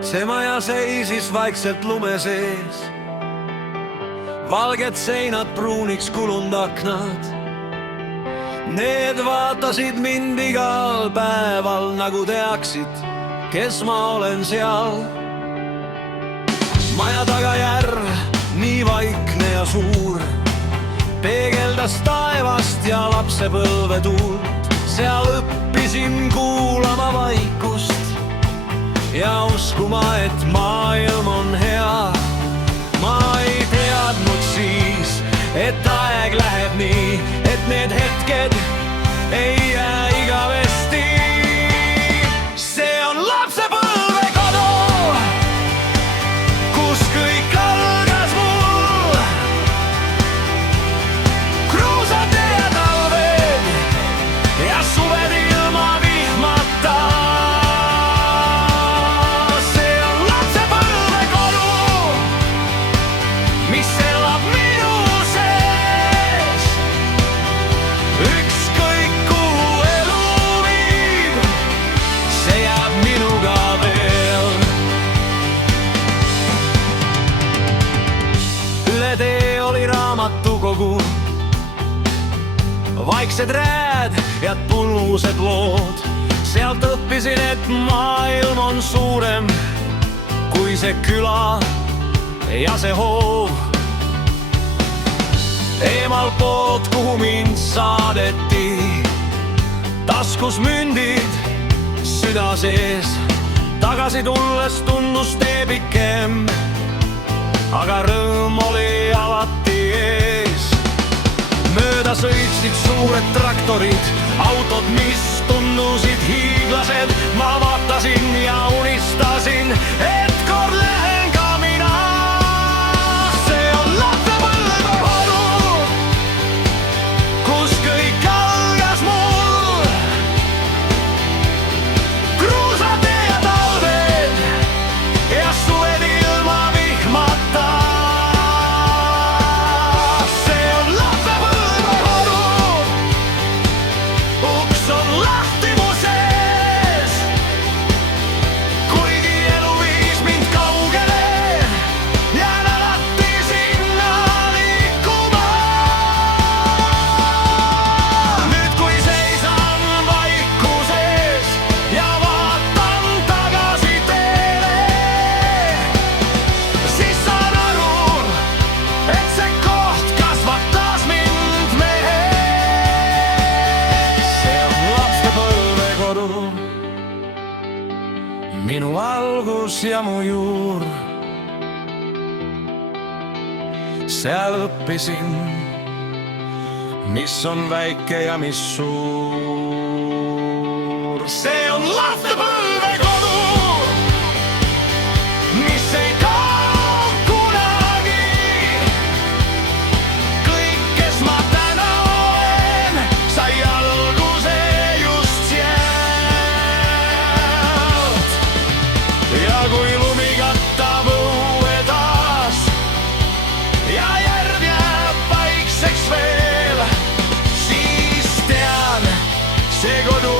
see maja seisis vaikselt lume sees, valged seinad, pruuniks kulunud aknad. Need vaatasid mind igal päeval, nagu teaksid, kes ma olen seal. Maja tagajärg, nii vaikne ja suur, peegeldas taevast ja lapsepõlve tuult. Seal õppisin kuulama vaikust ja uskuma, et maailm on hea. Ma ei teadnud siis, et aeg läheb nii, et need hetked ei jää igavesti. See on lapsepõlve kodu, kus kõik algas mul. Kruusad ja talved ja suved ilma vihmata. See on lapsepõlve kodu, mis elab minu sees. Ükskõik kuhu elu viib, see jääb minuga veel. Üle tee oli raamatukogu, vaiksed rääd ja tulnused lood. Sealt õppisin, et maailm on suurem kui see küla ja see hoov. Eemal poolt, kuhu mind saadeti, taskus mündid, süda sees. Tagasi tulles tundus tee pikem, aga rõõm oli alati ees. Mööda sõitsid suured traktorid, autod, mis tundusid hiiglased. Ma vaatasin ja unistasin, et kord lähen ka mina. See on lapsepõlve kodu, kus kõik algas mul. Kruusad ja talved ja suved ilma vihmata. See on lapsepõlve kodu, uks on lahti mu sees. Kuigi elu viis mind kaugele, jään alati sinna liikuma. Nüüd, kui seisan vaikuses ja vaatan tagasi teele, siis saan aru, et see koht kasvatas mind meheks. See on lapsepõlve kodu, minu algus ja mu juur. Seal õppisin, mis on väike ja mis suur. See on lapsepõlve kodu, mis ei kao kunagi. Kõik, kes ma täna olen, sai alguse just sealt. Ja kui lumi katab õue taas ja järv jääb vaikseks veel, siis tean, see kodu